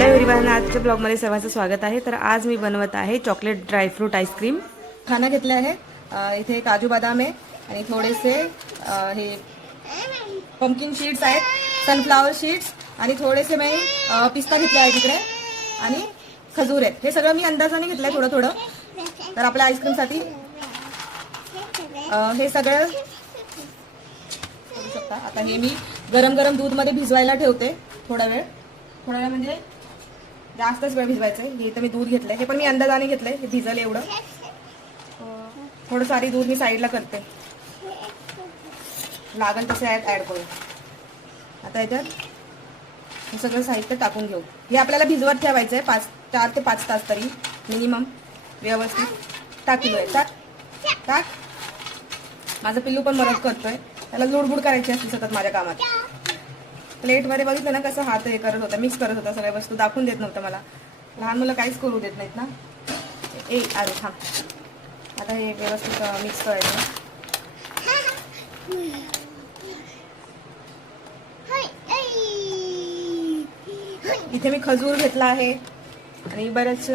Hello everyone, आजच्या ब्लॉगमध्ये सर्वांचं स्वागत आहे। तर आज मी बनवत आहे चॉकलेट ड्रायफ्रूट आईस्क्रीम। खाना घेतले आहे। इथे काजू बदाम आहे आणि थोडेसे हे पंपकिन सीड्स आहेत, सनफ्लावर सीड्स आणि थोडेसे मी पिस्ता घेतले आहे तिकडे आणि खजूर आहेत। हे सगळं मी अंदाजाने घेतलंय थोडं थोडं। तर आपल्या आईस्क्रीमसाठी हे सगळं करू शकता। आता हे मी गरम गरम दूध मध्ये भिजवायला ठेवते थोडा वेळ म्हणजे जास्तच वेळ भिजवायचं आहे। हे इथं मी दूध घेतलंय, हे पण मी अंदाजाने घेतलंय, हे भिजल एवढं। थोडं सारी दूध मी साईडला करते, लागल तसे ऍड करू। आता याच्यात हे सगळं साहित्य टाकून घेऊ। हे आपल्याला भिजवत ठेवायचं आहे 4 ते 5 तास तरी मिनिमम। व्यवस्थित टाकलोय, टाक। माझं पिल्लू पण मदत करतोय, त्याला लुडबुड करायची असते सतत माझ्या कामात। प्लेट मध्ये बघितलं ना कसं हात हे करत होता, मिक्स करत होता, सगळ्या वस्तू दाखवून देत नव्हतं मला। लहान मुलं काहीच करू देत नाहीत ना। अरे थांब, आता हे व्यवस्थित मिक्स करायचं। इथे मी खजूर घेतला आहे आणि बरेच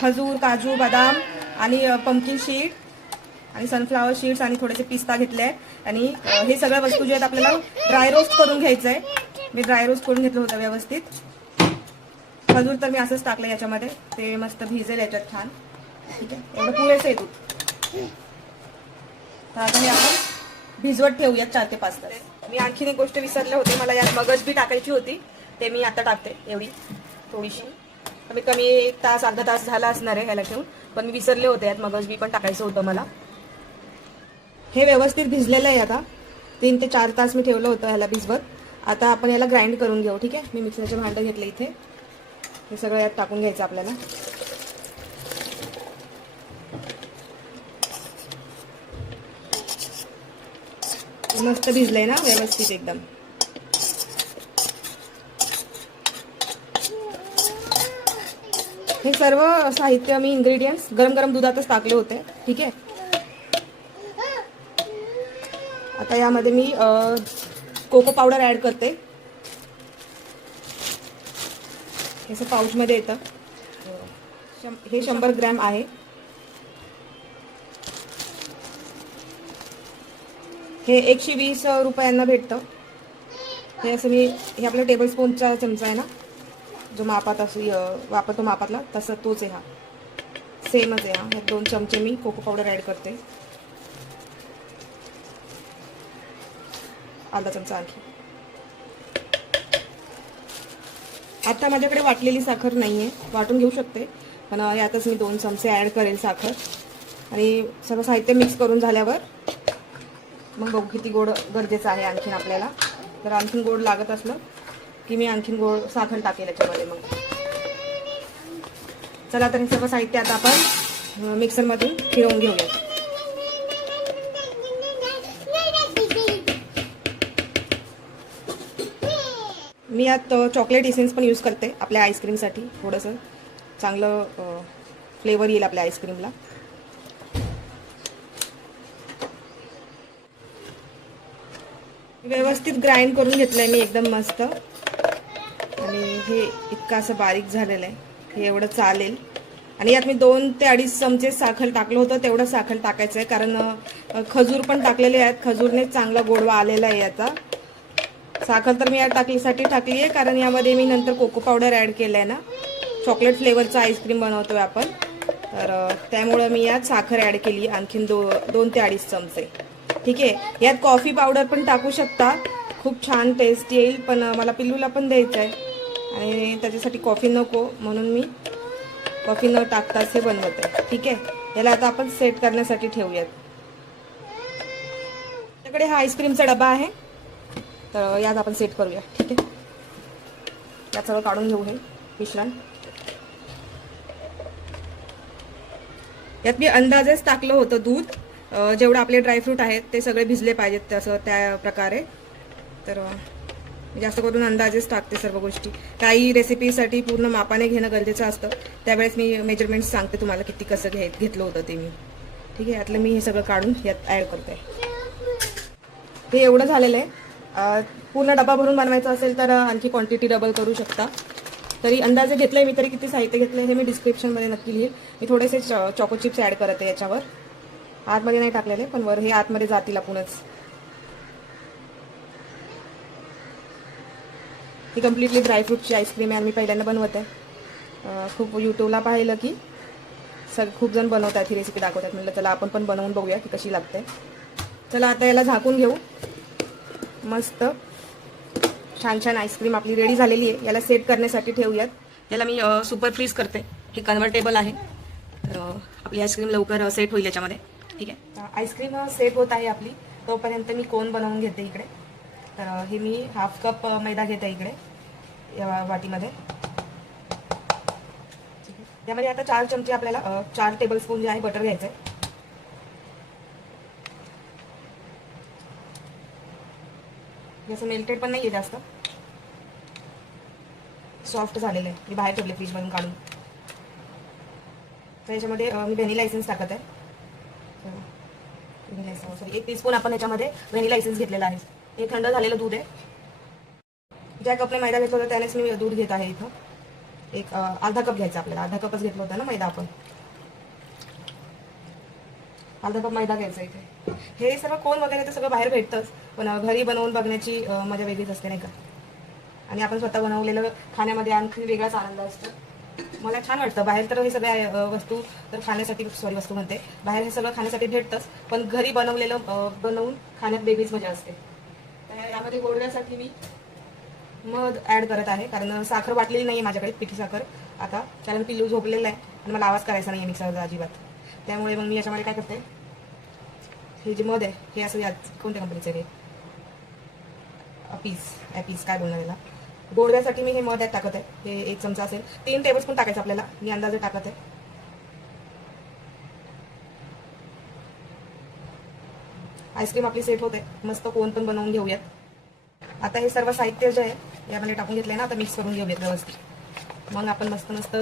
खजूर, काजू, बदाम आणि पंपकिन सीड आणि सनफ्लावर सीड्स आणि थोडेसे पिस्ता घेतले आहे। आणि हे सगळ्या वस्तू जे आहेत आपल्याला ड्राय रोस्ट करून घ्यायचं आहे। मी ड्राय रोस्ट करून घेतलं होतं व्यवस्थित। खजूर तर मी असंच टाकलं याच्यामध्ये, ते मस्त भिजेल याच्यात छान। ठीक आहे, एवढं पुरेसं आहे दूध। तर आता हे आपण भिजवत ठेवूयात 4 ते 5 तास। मी आणखीन एक गोष्ट विसरले होते, मला यात मगज बी टाकायची होती, ते मी आता टाकते। एवढी थोडीशी, कमीत कमी 1 तास अर्धा तास झाला असणार आहे ह्याला ठेवून, पण मी विसरले होते, यात मगज बी पण टाकायचं होतं मला। हे व्यवस्थित भिजलेलं आहे। आता 3 ते 4 तास मी ठेवलं होतं ह्याला भिजवत। आता आपण याला ग्राइंड करून घेऊ। ठीक आहे, मी मिक्सरचे भांडं घेतले इथे, हे सगळं यात टाकून घ्यायचं आपल्याला। मस्त भिजलंय ना व्यवस्थित एकदम। हे सर्व साहित्य मी इन्ग्रेडियंट्स गरम गरम दुधातच टाकले होते। ठीक आहे, आता यामध्ये मी कोको पावडर ऍड करते। हे पाउच मध्ये येतं, हे 100 ग्रॅम आहे। हे 120 रुपयांना भेटतं। हे असं मी, हे आपल्या टेबल स्पूनचा चमचा आहे ना, जो मापात असं वापरतो मापातला, तसं तोच आहे हा, सेमच आहे हा। हे 2 चमचे मी कोको पावडर ऍड करते, अर्धा चमचा आणखी। आता माझ्याकडे वाटलेली साखर नाहीये, वाटून घेऊ शकते, पण यातच मी 2 चमचे ऍड करेल साखर। आणि सगळं साहित्य मिक्स करून झाल्यावर मग बघू किती गोड गरजेचं आहे आणखीन आपल्याला। जर आणखीन गोड लागत असलं की मी आणखीन गोड साखर टाकेल याच्यामध्ये मग। चला, तर हे सगळं साहित्य आता आपण मिक्सरमध्ये फिरवून घेऊया। मी यात चॉकलेट इसेन्स पण यूज करते आपल्या आईस्क्रीमसाठी, थोडंसं चांगलं फ्लेवर येईल आपल्या आईस्क्रीमला। व्यवस्थित ग्राइंड करून घेतलंय मी एकदम मस्त, आणि हे इतकं असं बारीक झालेलं आहे, हे एवढं चालेल। आणि यात मी 2 ते 2.5 चमचे साखर टाकलं होतं, तेवढं साखर टाकायचं आहे, कारण खजूर पण टाकलेले आहेत, खजूरने चांगला गोडवा आलेला आहे याचा। साखर तर मी यात टाकली आहे कारण यामध्ये मी नंतर कोको पावडर ऍड केलंय ना, चॉकलेट फ्लेवरचं आईस्क्रीम बनवतोय आपण, तर त्यामुळे मी यात साखर ऍड केली आणखीन 2 ते 2.5 चमचे। ठीक आहे, यात कॉफी पावडर पण टाकू शकता, खूप छान टेस्ट येईल, पण मला पिल्लूला पण द्यायचं आहे आणि त्याच्यासाठी कॉफी नको, म्हणून मी कॉफी न टाकताच हे बनवत आहे। ठीक आहे, याला आता आपण सेट करण्यासाठी ठेवूयात। आपल्याकडे हा आईस्क्रीमचा डबा आहे, तर यात आपण सेट करूया। ठीक आहे, यात सगळं काढून घेऊ हे मिश्रण। यात मी अंदाजेच टाकलं होतं दूध, जेवढं आपले ड्रायफ्रूट आहेत ते सगळे भिजले पाहिजेत तसं त्या प्रकारे। तर जास्त करून अंदाजेच टाकते सर्व गोष्टी। काही रेसिपीसाठी पूर्ण मापाने घेणं गरजेचं असतं, त्यावेळेस मी मेजरमेंट्स सांगते तुम्हाला किती कसं घेतलं होतं ते मी। ठीक आहे, यातलं मी हे सगळं काढून यात ऍड करते। हे एवढं झालेलं आहे। पूर्ण डबा भरून बनवायचं असेल तर आणखी क्वांटिटी डबल करू शकता। तरी अंदाजे घेतलंय मी, तरी किती साहित्य घेतलंय हे मी डिस्क्रिप्शनमध्ये नक्की लिहील. मी थोडेसे चॉको चिप्स ॲड करत आहे याच्यावर, आतमध्ये नाही टाकलेले, पण वर हे आतमध्ये जातील आपणच. ही कम्प्लिटली ड्रायफ्रूटची आईस्क्रीम आहे आणि मी पहिल्यांदा बनवत आहे. खूप यूट्यूबला पाहिलं की खूप जण बनवतात, ही रेसिपी दाखवतात. म्हटलं चला आपण पण बनवून बघूया की कशी लागते. चला आता याला झाकून घेऊ. मस्त छान छान आईस्क्रीम आपली रेडी झालेली आहे. याला सेट करण्यासाठी ठेवूयात. याला मी सुपर फ्रीज करते. हे कन्व्हर्टेबल आहे, तर आपली आईस्क्रीम लवकर सेट होईल याच्यामध्ये. ठीक आहे, आईस्क्रीम सेट होत आहे आपली, तोपर्यंत मी कोन बनवून घेते इकडे. तर हे मी 1/2 कप मैदा घेते इकडे या वाटीमध्ये. त्यामध्ये आता 4 चमचे आपल्याला 4 टेबलस्पून जे आहे बटर घ्यायचं आहे. जसं मेल्टेड पण नाही आहे, जास्त सॉफ्ट झालेलं आहे. मी बाहेर ठेवले फ्रीजमधून काढून. तर याच्यामध्ये मी व्हॅनिला एसेन्स टाकत आहे. सॉरी 1 टीस्पून आपण याच्यामध्ये व्हॅनिला एसेन्स घेतलेला आहे. हे थंड झालेलं दूध आहे. ज्या कपने मैदा घेतला होता त्यानेच मी दूध घेत आहे. इथं एक अर्धा कप घ्यायचा आपल्याला. अर्धा कपच घेतला होता ना मैदा आपण. अर्धा कप मैदा घ्यायचा इथे. हे सर्व कोन वगैरे तर सगळं बाहेर भेटतंच, पण घरी बनवून बघण्याची मजा वेगळीच असते नाही का. आणि आपण स्वतः बनवलेलं खाण्यामध्ये आणखी वेगळाच आनंद असतो. मला छान वाटतं. बाहेर तर हे सगळ्या वस्तू तर खाण्यासाठी, वस्तू म्हणते, बाहेर हे सगळं खाण्यासाठी भेटतंच, पण घरी बनवलेलं बनवून खाण्यात वेगळीच मजा असते. तर यामध्ये गोडव्यासाठी मी मध ॲड करत आहे, कारण साखर वाटलेली नाही आहे माझ्याकडे, पिठी साखर आता, कारण पिल्लू झोपलेलं आहे आणि मला आवाज करायचा नाही आहे मिक्सरचा अजिबात. त्यामुळे मग मी याच्यामध्ये काय करते, हे जे मध आहे हे असं कोणत्या कंपनीचं आहे, ॲपीस काय बोलणार याला. गोडव्यासाठी मी हे मध यात टाकत आहे. हे 1 चमचा असेल. 3 टेबलस्पून टाकायचं आपल्याला, मी अंदाजे टाकत आहे. आईस्क्रीम आपली सेट होते. मस्त कोन पण बनवून घेऊयात. आता हे सर्व साहित्य जे आहे यामध्ये टाकून घेतलंय ना, आता मिक्स करून घेऊयात व्यवस्थित. मग आपण मस्त मस्त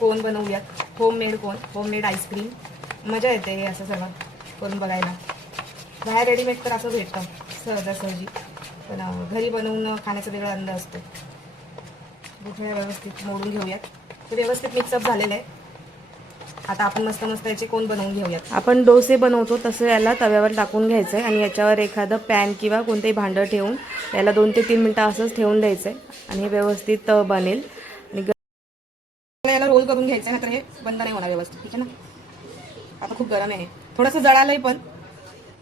कोन बनवूयात. होममेड कोन, होममेड आईस्क्रीम. मजा येते हे असं सगळं करून बघायला. बाहेर रेडीमेड तर असं भेटतं सहजासहजी, पण घरी बनवून खाण्याचा वेगळा आनंद असतो. हे व्यवस्थित मोडून घेऊयात. ते व्यवस्थित मिक्सअप झालेलं आहे. आता आपण मस्त मस्त याचे कोन बनवून घेऊयात. आपण डोसे बनवतो तसं याला तव्यावर टाकून घ्यायचं आहे आणि याच्यावर एखादं पॅन किंवा कोणतेही भांडं ठेवून याला 2 ते 3 मिनटं असंच ठेवून द्यायचं आहे आणि हे व्यवस्थित बनेल. आणि याला रोल करून घ्यायचं आहे, तर हे बंद नाही होणार व्यवस्थित. ठीक आहे ना. आता खूप गरम आहे, थोडंसं जळालंय, पण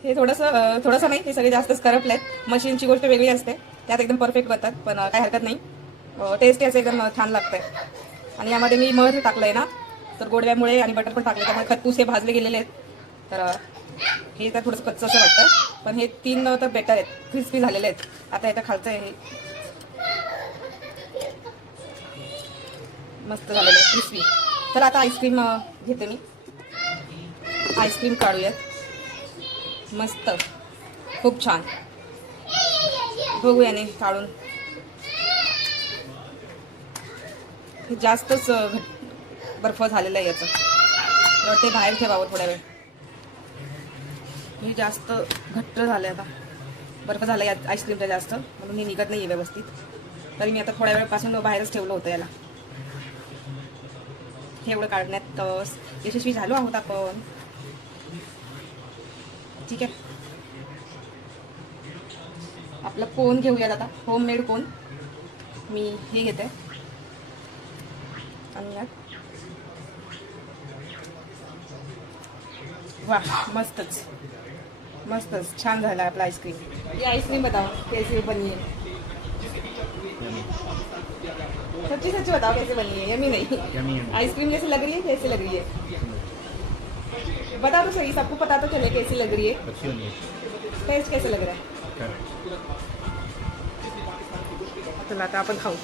हे थोडंसं नाही, हे सगळे जास्तच करपले आहेत. मशीनची गोष्ट वेगळी असते, त्यात एकदम परफेक्ट बनतात, पण काय हरकत नाही. टेस्ट याचं एकदम छान लागतंय. आणि यामध्ये मी मध टाकलंय ना, तर गोडव्यामुळे आणि बटर पण टाकले, त्यामुळे खतपूस हे भाजले गेलेले आहेत. तर हे तर थोडंसं कच्चं असं वाटतं, पण हे 3 तर बेटर आहेत, क्रिस्पी झालेले आहेत. आता याचं खालचं आहे हे मस्त झालेलं आहे क्रिस्पी. तर आता आईस्क्रीम घेते मी. आईस्क्रीम काढूयात. मस्त, खूप छान. बघू याने काढून. हे जास्तच बर्फ झालेलं आहे याचं, तर ते बाहेर ठेवावं थोड्या वेळ. हे जास्त घट्ट झालं आहे, आता बर्फ झाला आहे आईस्क्रीमचा जास्त, म्हणून हे निघत नाही आहे व्यवस्थित. तरी मी आता थोड्या वेळपासून बाहेरच ठेवलं होतं याला. हे एवढं काढण्यात यशस्वी झालो आहोत आपण. ठीक आहे, आपलं कोन घेऊयात आता. होममेड कोन मी हे घेते आणि यात वाह, मस्तच छान झाला आपला आइसक्रीम. ये आइसक्रीम बताओ कैसे बनी है, सच्ची बताओ कैसे बनी है. यमी नहीं, आइसक्रीम जैसे लग रही है, कैसे लग रही है बताओ तो सही, सबको पता तो चले कैसी लग रही है. टेस्ट कैसे लग रहा है. चला आता आपण खाऊ.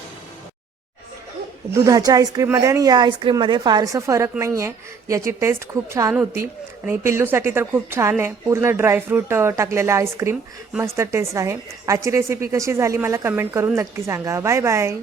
दुधाच्या आईस्क्रीममध्ये आणि या आईस्क्रीममध्ये फारसं फरक नाही आहे. याची टेस्ट खूप छान होती आणि पिल्लूसाठी तर खूप छान आहे. पूर्ण ड्रायफ्रूट टाकलेलं आईस्क्रीम, मस्त टेस्ट आहे. आजची रेसिपी कशी झाली मला कमेंट करून नक्की सांगा. Bye bye.